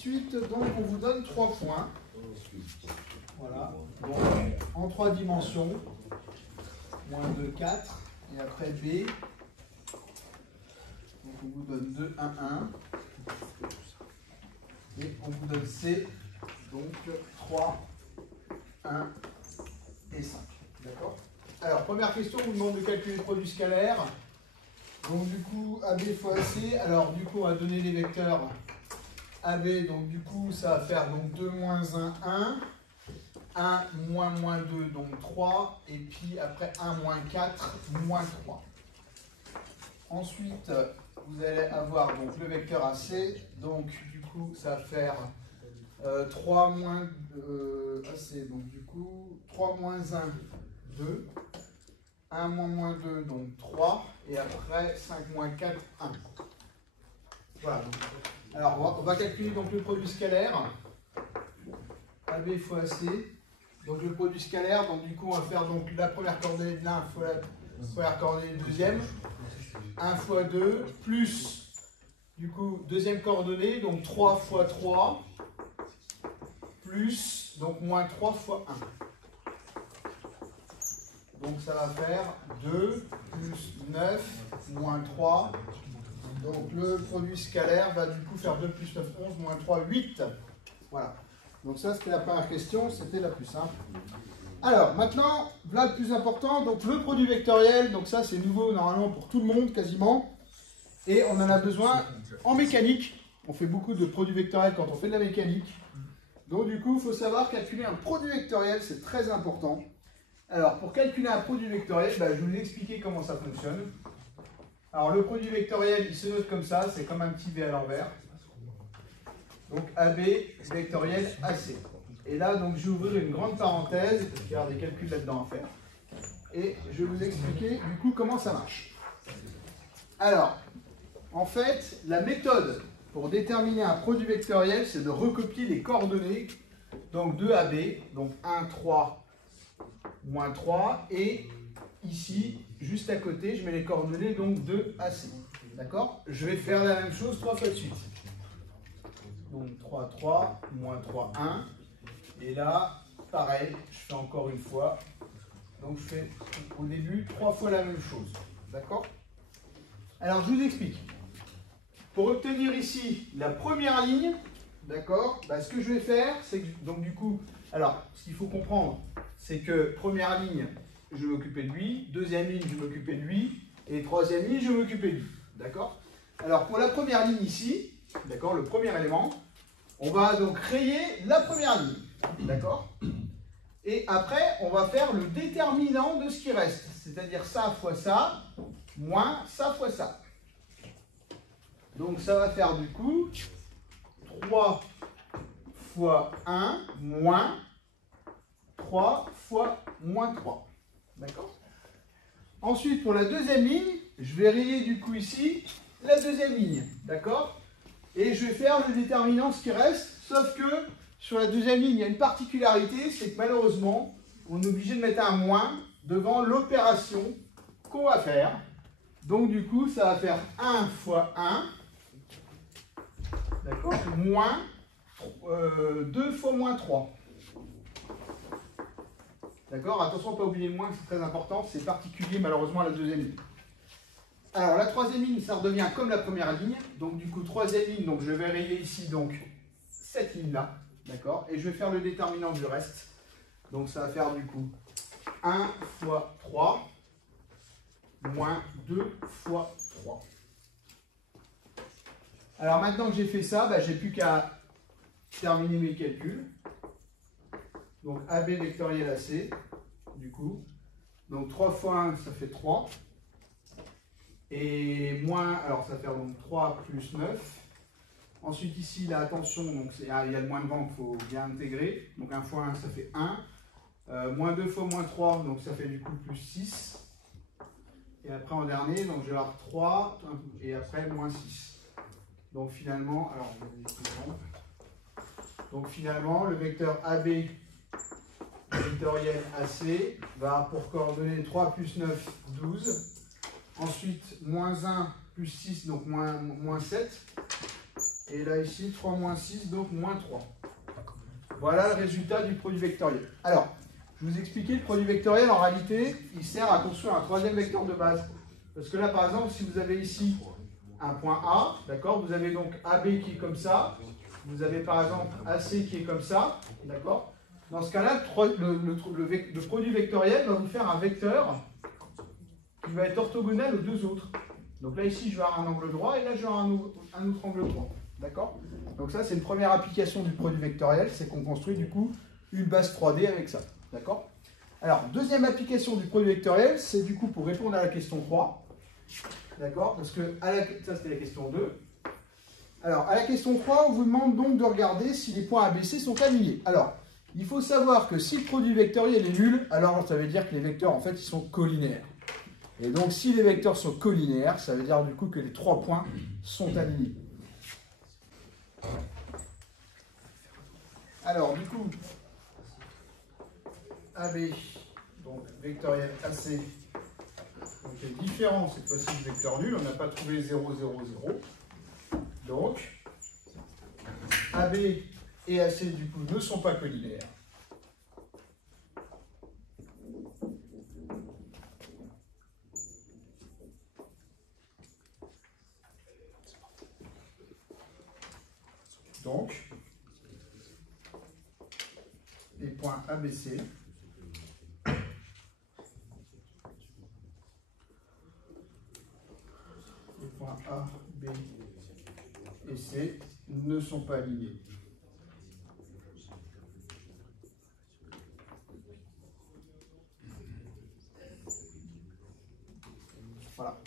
Ensuite, donc, on vous donne 3 points. Voilà. Donc, en 3 dimensions. Moins 2, 4. Et après B. Donc, on vous donne 2, 1, 1. Et on vous donne C. Donc, 3, 1 et 5. D'accord? Alors, première question, on vous demande de calculer le produit scalaire. Donc, du coup, AB fois AC. Alors, du coup, on va donner les vecteurs AB. Donc, du coup, ça va faire donc 2, moins 1, 1. 1, moins 2, donc 3. Et puis, après, 1, moins 4, moins 3. Ensuite, vous allez avoir donc, le vecteur AC. Donc, du coup, ça va faire 3 moins AC. Donc, du coup, 3 moins 1, 2. 1 moins 2, donc 3. Et après, 5 moins 4, 1. Voilà. Alors, on va calculer donc le produit scalaire. AB fois AC. Donc, le produit scalaire, donc du coup, on va faire donc la première coordonnée de l'un fois la première coordonnée de la deuxième. 1 fois 2, plus, du coup, deuxième coordonnée, donc 3 fois 3, plus, donc moins 3 fois 1. Donc ça va faire 2 plus 9 moins 3. Donc le produit scalaire va du coup faire 2 plus 9, 11, moins 3, 8. Voilà. Donc ça c'était la première question, c'était la plus simple. Alors maintenant, voilà le plus important, donc le produit vectoriel, donc ça c'est nouveau normalement pour tout le monde quasiment. Et on en a besoin en mécanique. On fait beaucoup de produits vectoriels quand on fait de la mécanique. Donc du coup, il faut savoir calculer un produit vectoriel, c'est très important. Alors, pour calculer un produit vectoriel, je vais vous expliquer comment ça fonctionne. Alors, le produit vectoriel, il se note comme ça, c'est comme un petit V à l'envers. Donc, AB vectoriel AC. Et là, donc, je vais ouvrir une grande parenthèse, parce qu'il y aura des calculs là-dedans à faire. Et je vais vous expliquer, du coup, comment ça marche. Alors, en fait, la méthode pour déterminer un produit vectoriel, c'est de recopier les coordonnées, donc de AB, donc 1, 3, moins 3, et ici, juste à côté, je mets les coordonnées donc de AC. D'accord? Je vais faire la même chose 3 fois de suite. Donc 3, 3, moins 3, 1. Et là, pareil, je fais encore une fois. Donc je fais au début 3 fois la même chose. D'accord? Alors je vous explique. Pour obtenir ici la première ligne, d'accord, bah, ce que je vais faire, c'est que, donc du coup, alors, ce qu'il faut comprendre, c'est que première ligne, je vais m'occuper de lui, deuxième ligne, je vais m'occuper de lui, et troisième ligne, je vais m'occuper de lui, d'accord? Alors, pour la première ligne ici, d'accord, le premier élément, on va donc rayer la première ligne, d'accord? Et après, on va faire le déterminant de ce qui reste, c'est-à-dire ça fois ça, moins ça fois ça. Donc, ça va faire du coup 3 fois 1 moins 3 fois moins 3. D'accord? Ensuite, pour la deuxième ligne, je vais rayer du coup ici la deuxième ligne. D'accord? Et je vais faire le déterminant de ce qui reste, sauf que sur la deuxième ligne, il y a une particularité, c'est que malheureusement, on est obligé de mettre un moins devant l'opération qu'on va faire. Donc du coup, ça va faire 1 fois 1, d'accord, moins 2 fois moins 3. D'accord? Attention, pas oublier le moins, c'est très important, c'est particulier malheureusement à la deuxième ligne. Alors la troisième ligne, ça redevient comme la première ligne. Donc du coup, troisième ligne, donc je vais rayer ici donc cette ligne-là. D'accord? Et je vais faire le déterminant du reste. Donc ça va faire du coup 1 fois 3 moins 2 fois 3. Alors maintenant que j'ai fait ça, bah, j'ai plus qu'à terminer mes calculs. Donc AB vectoriel AC, du coup. Donc 3 fois 1, ça fait 3. Et moins, alors ça va faire donc 3 plus 9. Ensuite ici, là, attention, donc il y a le moins devant qu'il faut bien intégrer. Donc 1 fois 1, ça fait 1. Moins 2 fois moins 3, donc ça fait du coup plus 6. Et après en dernier, donc je vais avoir 3 et après moins 6. Donc finalement, alors donc finalement, le vecteur AB vectoriel AC va pour coordonnées 3 plus 9, 12. Ensuite, moins 1 plus 6, donc moins 7. Et là ici, 3 moins 6, donc moins 3. Voilà le résultat du produit vectoriel. Alors, je vous expliquais, le produit vectoriel, en réalité, il sert à construire un troisième vecteur de base. Parce que là, par exemple, si vous avez ici un point A, d'accord, vous avez donc AB qui est comme ça, vous avez par exemple AC qui est comme ça, d'accord. Dans ce cas-là, le produit vectoriel va vous faire un vecteur qui va être orthogonal aux deux autres. Donc là, ici, je vais avoir un angle droit et là, je vais avoir un autre angle droit. D'accord? Donc ça, c'est une première application du produit vectoriel, c'est qu'on construit du coup une base 3D avec ça. D'accord? Alors, deuxième application du produit vectoriel, c'est du coup pour répondre à la question 3. D'accord? Parce que ça, c'était la question 2. Alors, à la question 3, on vous demande donc de regarder si les points ABC sont alignés. Alors, il faut savoir que si le produit vectoriel est nul, alors ça veut dire que les vecteurs, en fait, ils sont collinéaires. Et donc, si les vecteurs sont collinéaires, ça veut dire du coup que les 3 points sont alignés. Alors, du coup, AB, donc vectoriel AC, donc est différent cette fois-ci du vecteur nul, on n'a pas trouvé 0, 0, 0. Donc, AB et AC, du coup, ne sont pas collinéaires. Donc, les points ABC A, B et C ne sont pas alignés. Voilà.